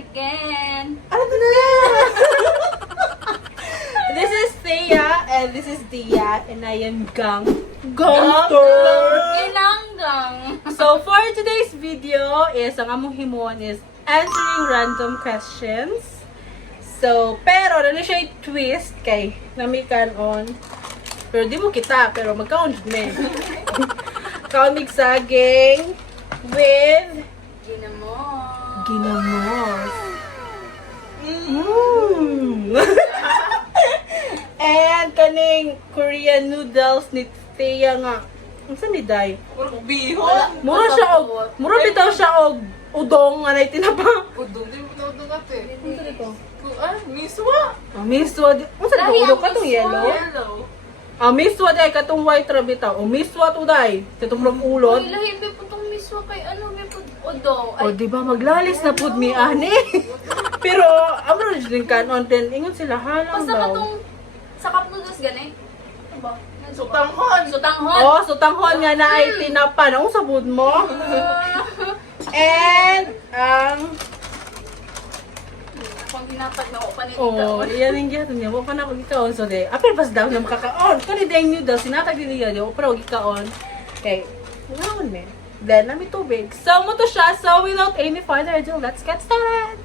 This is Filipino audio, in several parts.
again. Ano na? This is Thea and this is Dia and I am Gangster. Ginanggang. So for today's video is ang among himon is answering random questions. So pero na siya twist kay namikan on. Pero di mo kita pero magkaon jud me. Kaon mig saging with ginamos. And kaning Korean noodles ni Thea nga. Unsa ni day? Bihon. Mura bitaw siya og udong nga nay tinapa. Udong. Di mo na udong ate. Unsa dito? Miswa. Miswa di. Unsa dito udong katong yellow? Yellow. Miswa day katong white ra bitaw. Miswa to day. Katong from ulod. Uy, lahi may putong miswa kay ano may put odo. O di ba maglalis na pud mi ani. Pero amro din kanon din ingon sila halang Basta daw. katong sakap noodles gani. Ano ba? Sutanghon. Sutanghon. Oh, so tanghon nga na ay tinapa. Ang sabod mo? And Kung ginapat na ako panito. oh, iyan ang gihaton niya. Wa pa na ako gikaon. So, de, apel pas daw na makakaon. Kani dayang noodles, sinatag din niya. Di, pero gikaon. Okay. Ngayon, me. Then, nami tubig. So, mo to siya. So, without any further ado, let's get started.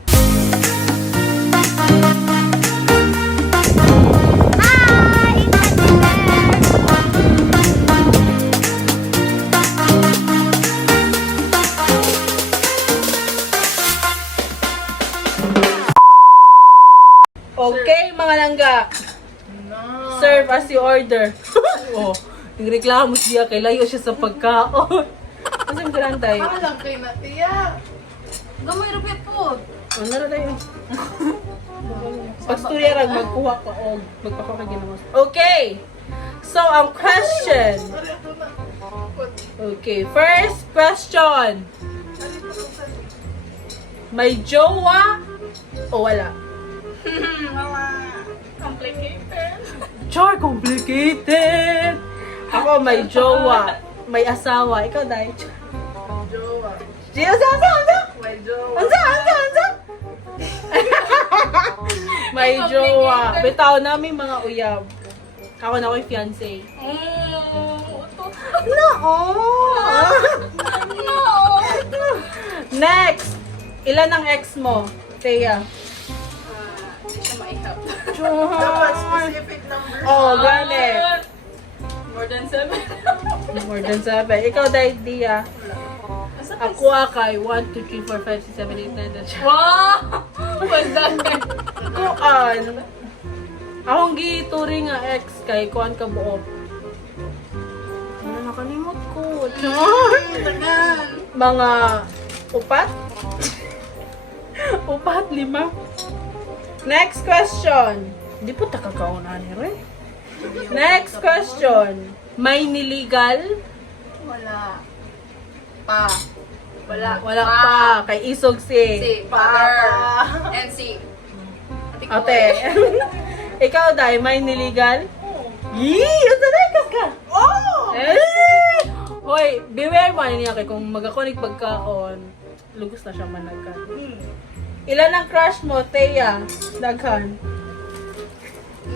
Okay, mga langga. No. Serve as you order. Oh, nagreklamo siya kay layo siya sa pagkaon. Kasi mo lang tayo. Alam kay na tiya. Gamay ra po. Ano na tayo? Pagstorya rag magkuha ka og magpapakagin mo. Okay. So, ang question. Okay, first question. May jowa o wala? Complicated. Char, complicated. Ako may jowa, may asawa. Ikaw, Day. Jowa. Ansa? May jowa. Ansa? May jowa. Bitaw namin mga uyab. Ako na ako'y fiancé. No! Next! Ilan ang ex mo, Thea? Hindi siya maihap. Dapat specific number. Oh, gani. More than 7. More than 7. Ikaw, Dia. Ako kay 1, 2, 3, 4, 5, 6, 7, 8, 9, 10. Wow! Wala. Kuan. Akong gituring nga ex kay kuan ka buok. Ano nakalimot ko? Tagan. Mga upat? Upat, 5. Next question. Di po takakauna ni Re. Next question. May niligal? Wala. Pa. Wala. Wala pa. Kay isog Si si. father. And si Ate. Ikaw, Day, may niligal? Yee! Ang sanakas ka! Oh! Eh! Hoy, beware mo niya kay kung magakunig pagkaon, lugos na siya managan. Ilan ang crush mo, Thea? Daghan.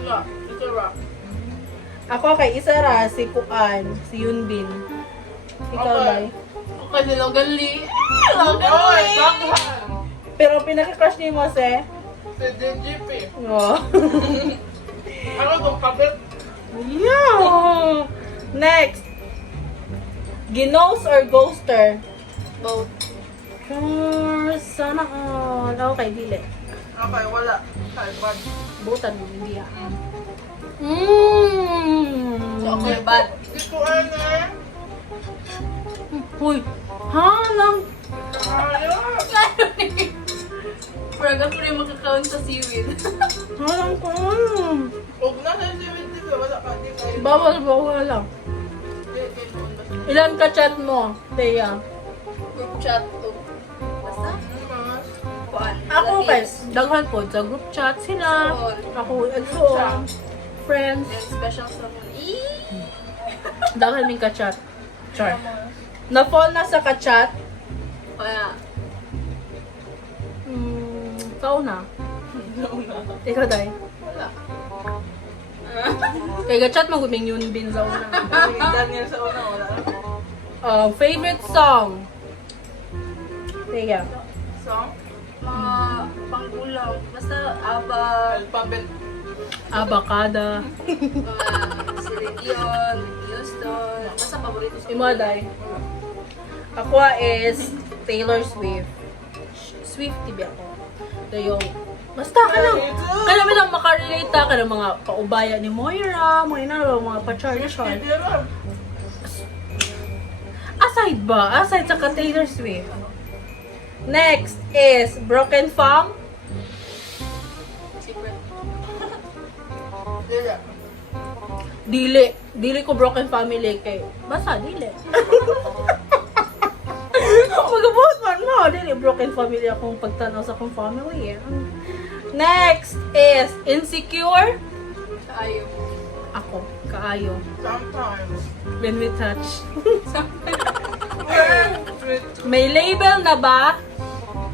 Nga. Ito ra. Ako kay isa ra, si Kuan, si Yunbin. Ikaw, Okay. Day. kasi logali. Oy, daghan. Pero pinaka-crush niyo mo, se? Si DGP. No. Ano itong kabit? Yeah! Next. Ginos or ghoster? Both. Sure, sana all. Okay, dili. Okay, wala. Bad. Butan mo, hindi ah. So, okay, bad. Di ko ano. Uy, halang. Ayos. Praga ko rin makakaon sa seaweed. Halang ko. Huwag na sa 70 wala ka. Di kayo. Bawal lang. Ilan ka chat mo, Thea? Group chat to. Basta? Kuan. Ako relatives. guys, daghan po sa group chat sila. Ako, friends. And special someone. Daghan min ka chat. Char. Na-fall na sa ka-chat. Kaya, Hmm, Sauna. Nauna. Ikaw, Day. Wala. Kaya gachat mo guming yun bin sa una. Si Daniel sa una, wala lang. Favorite song? Teka. Song? Mga panggulang. Basta aba, Alphabet. Abacada. Celine Dion, Houston. Basta paborito sa Imo, Day. Ako is Taylor Swift. Swiftie ba ako? Dayo. Basta ka lang. Kaya namin lang makarelate ka ng mga paubaya ni Moira, mga inaro, mga pa-char-char. Aside ba? Aside sa ka Taylor Swift. Next is Broken Fang. secret. Dila. Dili. Dili ko Broken Family kay. Basta, dili. Magabuhat man mo. Dili Broken Family akong pagtanaw sa akong family. Next is Insecure. Ayaw. Ako. Kaayo. Sometimes. When we touch. May label na ba?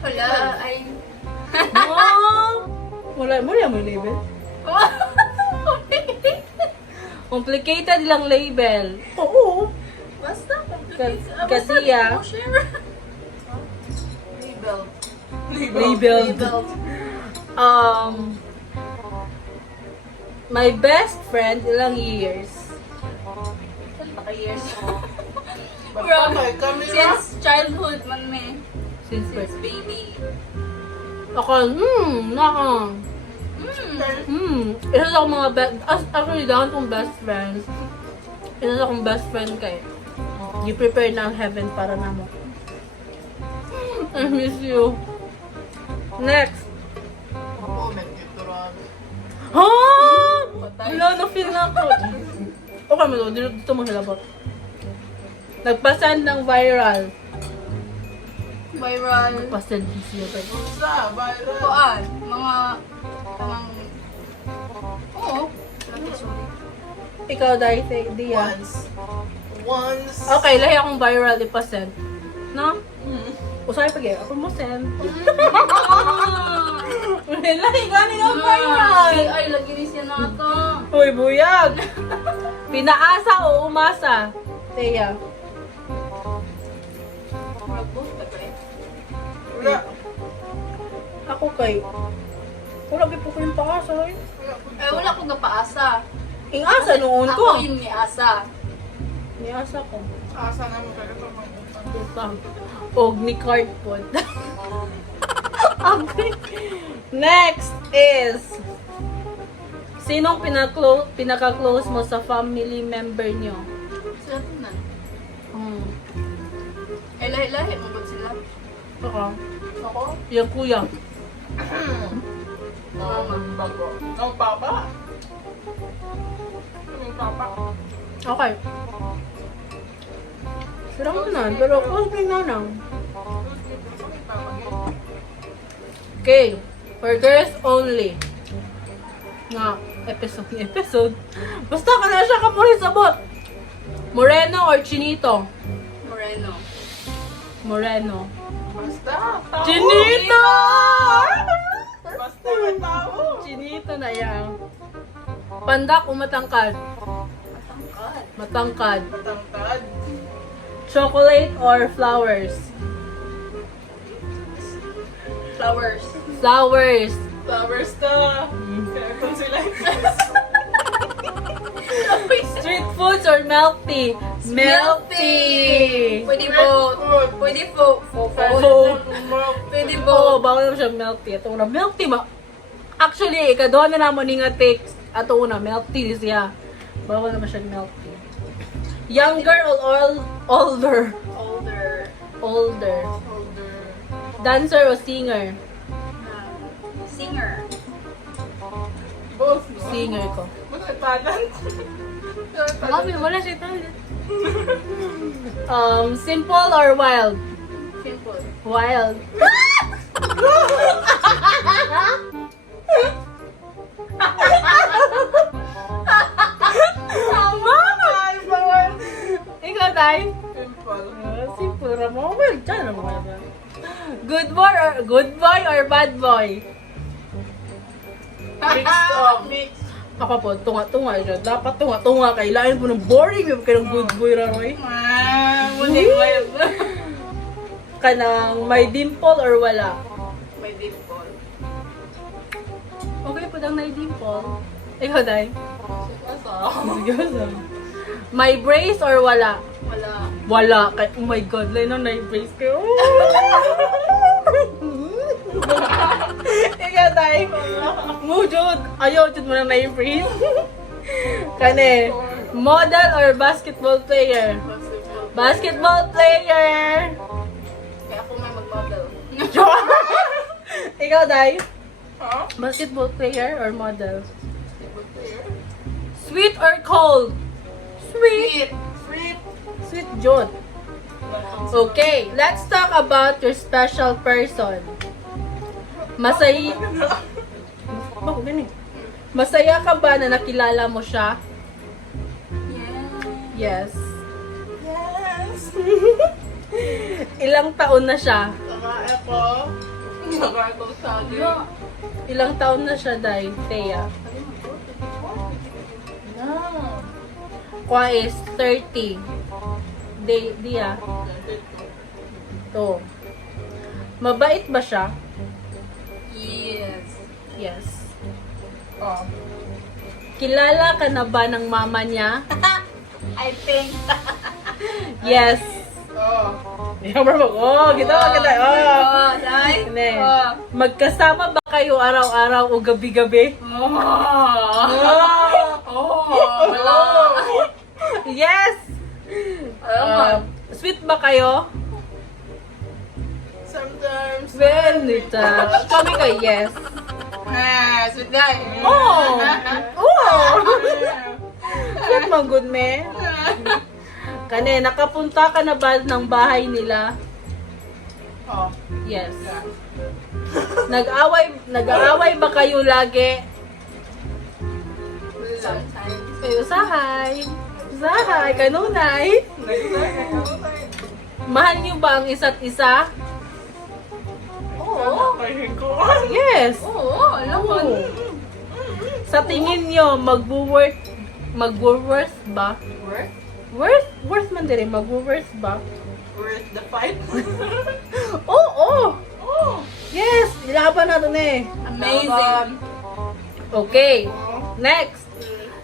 Wala, ay... Oh! Wala mo may label. Complicated lang label. Oo. Basta, Kasi ya. Label. Labeled. My best friend, ilang years? Years. Basta may camera. Since childhood man me. Since Since birth. baby. Ako, naka. Isa sa akong mga best, actually, dahil kong best friends. Isa sa akong best friend kay. You prepare na ang heaven para na mo. I miss you. Next. Ako, may tuturuan. Ha? Patay. Wala, na-feel na ako. Okay, malo, dito mo hilabot. Nagpasend ng viral. Viral. Nagpasend siya tayo. Sa, viral. Kuan. Mga... Tamang... Oo. Sorry. Ikaw, dahil Dia. Once. Okay, lahi akong viral ipasend. No? Usay pag ako mo send. Lahi, gani ang viral. Ay, lagi ni siya na ito. Uy, buyag. Pinaasa o umasa? Teya. Mag-book ka ba eh? Wala. Ako kay. Wala po ko yung paasa. Eh. Eh, wala akong napaasa. Ingasa noon ko. Ako yung niasa. Niasa ko. Asa naman kayo ito mag-utang. Utang. Og ni card po. Okay. Next is sinong pinaka-close mo sa family member nyo? Sila tunan. Eh, lahi-lahi mo ba sila? Ako. Ako? Yung kuya. Bago. Ang papa. Ang papa. Okay. Sira mo na, pero konti na lang. Okay. For girls only. Nga, episode. Basta ka na siya kamuhin sabot. Moreno or Chinito? Moreno. Moreno. Basta. Tao. Chinito! Basta may tao. Chinito na yan. Pandak o matangkad? Matangkad. Matangkad. Matangkad. Chocolate or flowers? Flowers. Flowers. Flowers na. Kaya kung sila Street foods or milk tea? Milk tea! Pwede po. food. Pwede po. Pwede po. Oo, bawal naman siya milk tea. Ito una, milk tea ba? Actually, ikaduha na naman ni nga text. Ato una, milk tea siya. Bawal naman siya milk tea. Younger or older? Older. Older. Older. Dancer or singer? Singer. Both, no? Singer ko. Wala talent. Mami, wala siya talent. Simple or wild? Simple. Wild. Ay, bawal. Ikaw, Tay? Simple. Simple ra mo. Well, dyan mo. Good boy or bad boy? Mixed up. Ako po, tunga-tunga siya. Dapat tunga-tunga. Kailangan po ng boring. Yung kayong good boy raroy. Muli ko yun. Kanang may dimple or wala? May dimple. Okay po lang na dimple. Ikaw, Day? Asa? Seryoso. May brace or wala? Wala. Wala. Oh my God, Lay, no, na-brace kayo. Ikaw, Day? Mo, Jud. Ayaw, Jud mo na na-brace. Kane, model or basketball player? Basketball. Basketball player! Kaya ako may mag-model. Ikaw, Day? Ha? Basketball player or model? Basketball player? Sweet or cold? Sweet. Sweet. Sweet, Jud. Okay, let's talk about your special person. Masaya... Bakit ganun? Masaya ka ba na nakilala mo siya? Yes. Yes. Ilang taon na siya? Saka ako. Saka ako sagi. Ilang taon na siya, Day? Thea? No. Kwa is 30. Dia? To. Mabait ba siya? Yes. Yes. Oh. Kilala ka na ba ng mama niya? I think. Yes. Oh. Oh, kita. Oh. Nice. Hindi. Magkasama ba kayo araw-araw o gabi-gabi? Wala. Yes! Sweet ba kayo? Sometimes. When we touch. Kami ka yes. Sweet guy. Oh! Oh! Sweet mo, good me. Kane, nakapunta ka na ba ng bahay nila? Oh. Yes. Nag-aaway ba kayo lagi? Sometimes. Ay, usahay. Usahay, kanunay. Mahal niyo ba ang isa't isa? Oo. Yes. Oo, alam mo. Sa tingin niyo, magwo-worth ba? Work? Worth man din, magwo-worth ba? Worth the fight. Oo! Oh. Yes! Ilaban natin eh. Amazing. Okay. Next.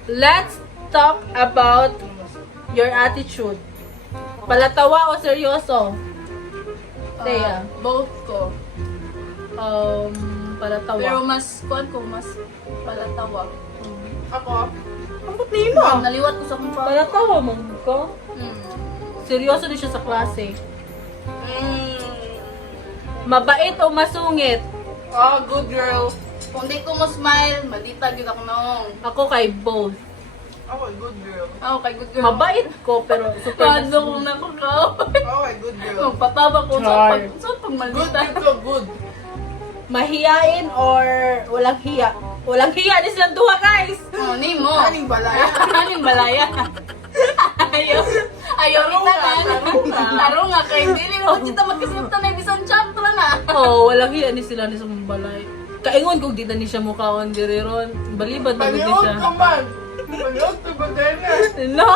Let's talk about your attitude. Palatawa o seryoso? Thea. Both ko. Palatawa. Pero mas, kuan ko, mas palatawa. Ako. Ang puti mo. Naliwat ko sa kung pa. Palatawa mo ko. Hmm. Seryoso din siya sa klase. Mm. Mabait o masungit? Oh, good girl. Kung di ko mo smile, maldita gyud ako noong. Ako kay both. Oh, good girl. Ako kay good girl. Mabait ko pero super Pado ko na ko ka. Oh, good girl. Magpataba ko sa Char. pag Good maldita. girl, good. Mahiyain or walang hiya? Walang hiya din silang duha, guys! Oh, ni mo. Aning balaya. Aning balaya. Ayaw. Ayaw kita na. Taro nga kay dili mo kita magkasunta na bisan chapter na. Oh, walang hiya ni sila ni sa balay. Kaingon kung di na ni siya mukhaon diri ron. Balibad na gud ni Paliot siya. ka man. Paliot ka ba din na? No!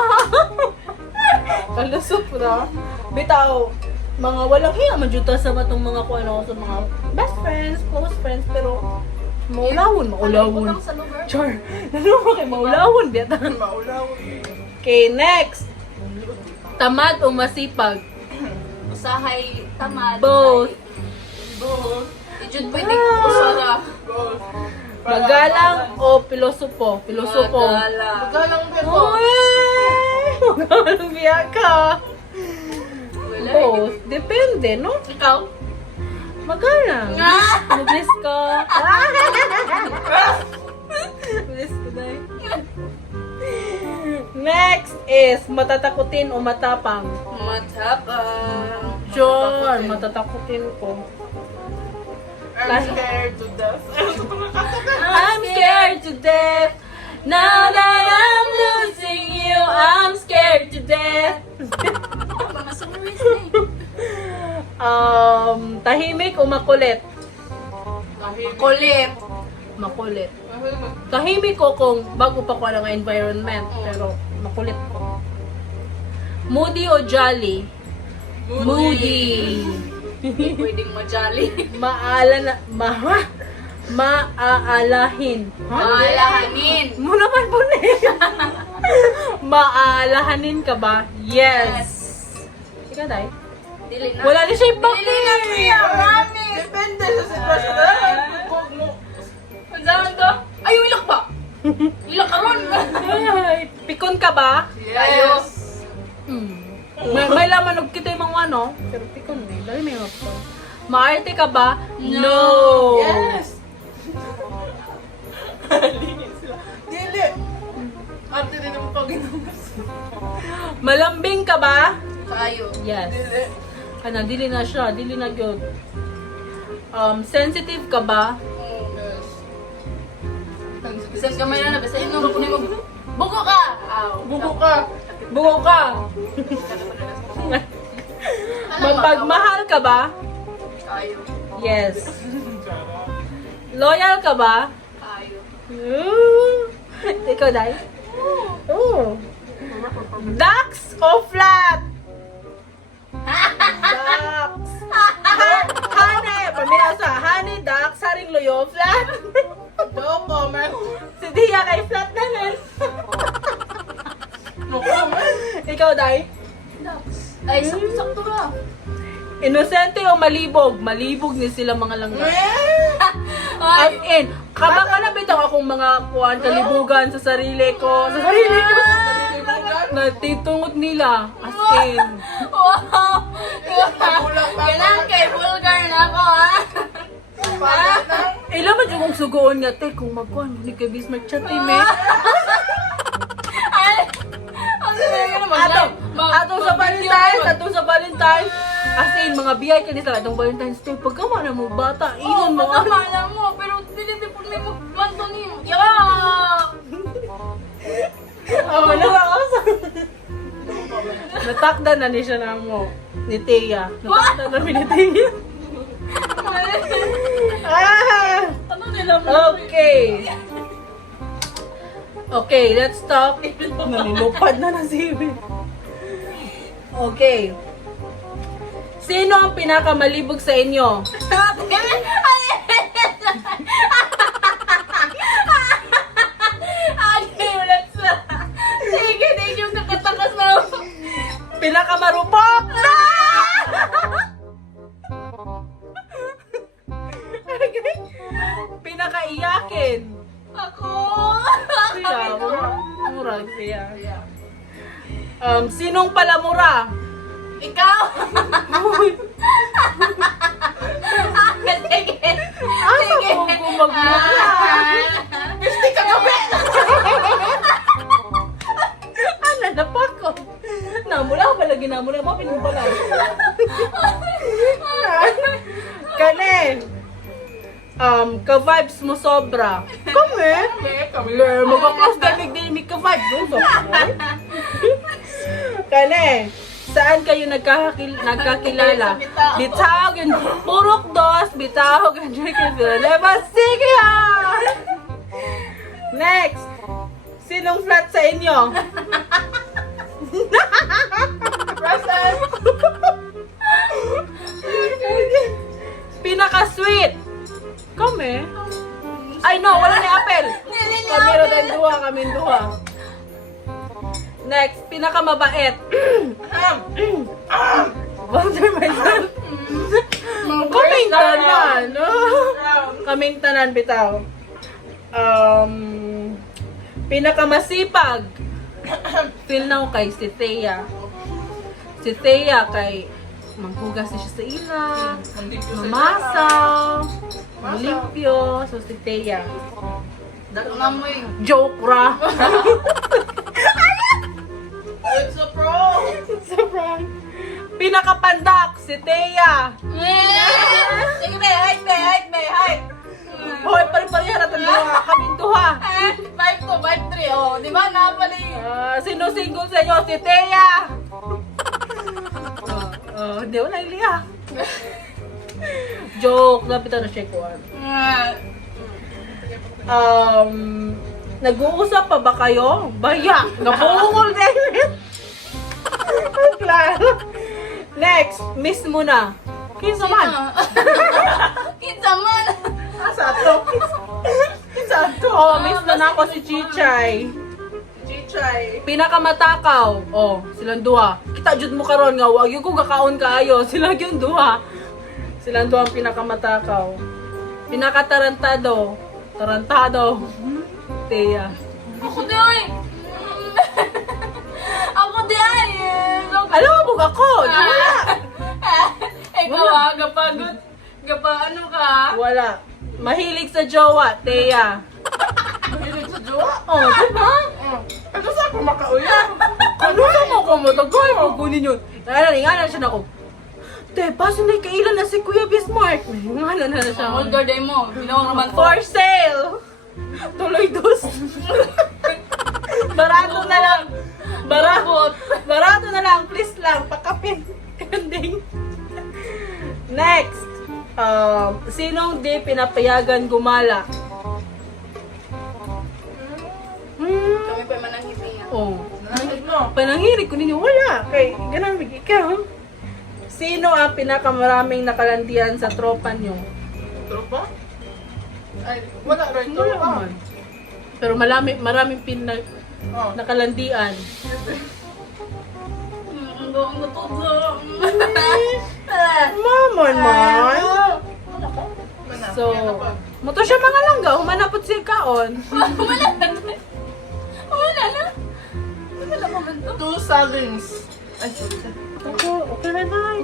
Kalusot na. Bitaw, mga walang hiya man jud ta sa matong mga kuano sa mga best friends, close friends, pero maulawon. Utang sa lugar. Char, ano ba kay maulawon biyata? Maulaw. Okay, next. Tamad o masipag? Usahay tamad. Both. Both. Ijud pwede ko usara. Both. Magalang o pilosopo? Pilosopo. Magala. Magalang din ko. Uy! Magalang biya ka. Wala. Both. Depende, no? Ikaw? Magalang. Nga. Mabilis ko. Mabilis ko, day. Next is matatakutin o matapang. Matapang. Sure, matatakutin ko. I'm scared to death. I'm scared to death. Now that I'm losing you, I'm scared to death. Mga sumaris Tahimik o makulit? Kulit. Makulit. Tahimik ko kung bago pa ko ng environment, pero makulit ko. Moody o jolly? Moody. Hindi pwedeng majali. Maaalahin. Maalahanin. Mo naman po na Maalahanin ka ba? Yes. Ikaw, Day? Dili na. Wala na siya yung Dili na, Priya. Promise. Depende sa sitwasyon na lang. Huwag mo. Ang zaman to? Ay, ilak ba? Ilak ka ron. Ay, pikon ka ba? Ayos. May laman og kita yung mga ano, pero pikon eh. Dali may mga pikon. Maarte ka ba? No. Yes! Halingin sila. Dili! Ate rin naman pag inumas. Malambing ka ba? Kayo. Yes. Dili. Kana, dili na siya. Dili na gyud. Sensitive ka ba? Yes. Bisan kamay na, bisan ino, kunin mo. Buko ka! Aw. Buko ka. Buko ka. Mapagmahal ka ba? Kayo. Yes. Loyal ka ba? Kayo. Ikaw, Day? Oo. Ducks o flat? Ducks. Honey. Paminasa. Honey, ducks. Haring loyo, flat. Doko, man. Si Dia kay flat na rin. Doko, man. Ikaw, Day? Ay, sakto ra. Inosente o malibog? Malibog ni sila mga langga. As in, kabang ka na bitaw akong mga kuwan, kalibugan sa sarili ko. Sa sarili ko. Natitungot nila. As in. Wow! Kailangan kay vulgar na ako, ha? Pagod na. Ilan man yung kong sugoon nga, te, kung magkuhan, hindi ka bis mag-chat, eh, me. Atong sa Valentine's, atong sa Valentine's. As in, mga biyay ka nila, atong Valentine's Day, pagkama na mo, bata, Oo, iyon mo. pagkamala mo, pero dili po may magmanto niyo. Yeah! Oo, nakakasa. Natakdan na ni siya na mo, ni Thea. Natakdan na ni Thea. Ah! Ano nila mo? Okay. Okay, let's talk. Nanilupad na si Ibe. Okay. Sino ang pinakamalibog sa inyo? Sige, thank you. Nakatakas na ako. Pinakamarupok! Pinakaiyakin. Ako. Siya, murag siya. Sinong palamura? Ikaw. Sige. Asa mo gumagmura? Pisti ka gabi! Ano na pa ko? Namula ko pala ginamula mo, pinumbalay. Kane, ka-vibes mo sobra. Kame? Girl, magkaklas damig din may ka-vibes mo sobra. Kane, saan kayo nagkakilala? Bitawag yun, purok dos, bitawag yun, sige ha! Next, sinong flat sa inyo? Present! Pinaka-sweet. Kami? Ay no, wala ni apel. Kami rin duha, kami duha. Next, pinaka-mabait. Walter myself. Kaming tanan. Kaming tanan bitaw. Pinaka-masipag. Feel now kay si Thea. Si Thea kay manghugas siya sa ila, mamasaw, malimpyo, so si Thea. Dato na mo eh. Joke ra. It's a pro! Sobrang. Pinakapandak, si Thea. Sige, be, hide. Hoy, pari-parihan natin duha, kaming duha. 5 to 5-3, oh. Di ba? Napali. Sino single sa inyo? Si Thea. Hindi, wala yung liya. Joke, lapit na siya kuhan. Nag-uusap pa ba kayo? Baya, nabungol David. Claro. Next, miss mo na. Kinsa man? Kinsa man. Asa to? Kinsa to? Oh, miss na ako si Chichay. Chichay. Pinakamatakaw. Oh, silang duha. Kita jud mo karon nga wag yung ko gakaon kaayo. Sila yung duha. Silang duha ang pinakamatakaw. Pinakatarantado. Tarantado. Teya. Ako di ay. Ako di ay. Alam mo ako. Wala. Ikaw ah, gapagod. Ano ka? Wala. Mahilig sa jowa, Teya. Mahilig sa jowa. Oh, diba? Ano sa ako makauya? Ano sa mo ko mo? Tagay mo kunin yun. Nangalan siya na ako. Te, paso na kailan na si Kuya Bismarck. Nangalan na siya. All day mo. Ginawang naman For sale! Tuloy dos. Barato na lang. Barato na lang. Please lang. Pakapin. Ending. Next. Sinong di pinapayagan gumala? Kami pa mananghipi nga. Oh. Nangit mo. Panangirig ko ninyo. Wala. Kay, ganun, ikaw. Sino ang pinakamaraming nakalandian sa tropa nyo? Tropa? Ay, wala rin Wala tropa. naman. Pero maraming Oh. nakalandian. Ang gutudo. Maman man. Mana? So, muto siya mga langga. Humanapot siya kaon. Wala na. Wala na. Wala ko man to. 2 servings. Ay, sorry. Okay na na.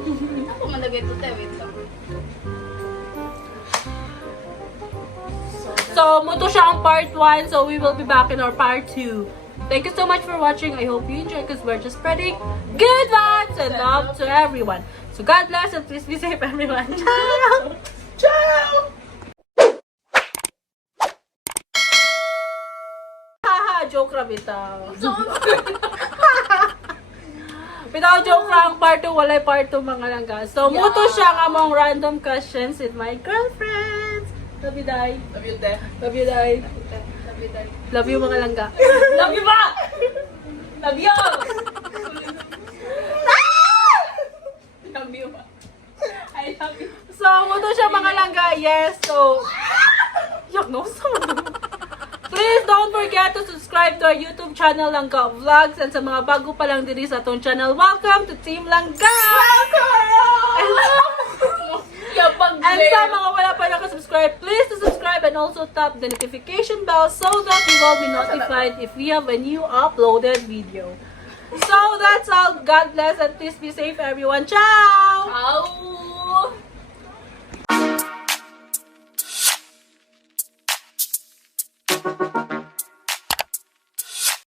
Ako malagay to tayo. Wait lang. So, muto siya ang part 1. So, we will be back in our part 2. Thank you so much for watching. I hope you enjoyed because we're just spreading good vibes and love to everyone. So, God bless and please be safe, everyone. Ciao! Ciao! Haha, joke ra bitaw. Bitaw joke ra ang part 2, walay part 2 mga langga. So, muto siya nga mong random questions with my girlfriends. Love you, Day. Love you, te. Love you, Day. Sabi tayo. Love you, mga langga. Love you ba? Love you! Love you ba? I love you. So, muto siya mga langga. Yes, so... Yak, no? So, please don't forget to subscribe to our YouTube channel, Langga Vlogs. And sa mga bago pa lang diri sa atong channel, welcome to Team Langga! And sa mga wala pa nakasubscribe, please to subscribe and also tap the notification bell so that you will be notified if we have a new uploaded video. So that's all. God bless and please be safe, everyone. Ciao! Ciao!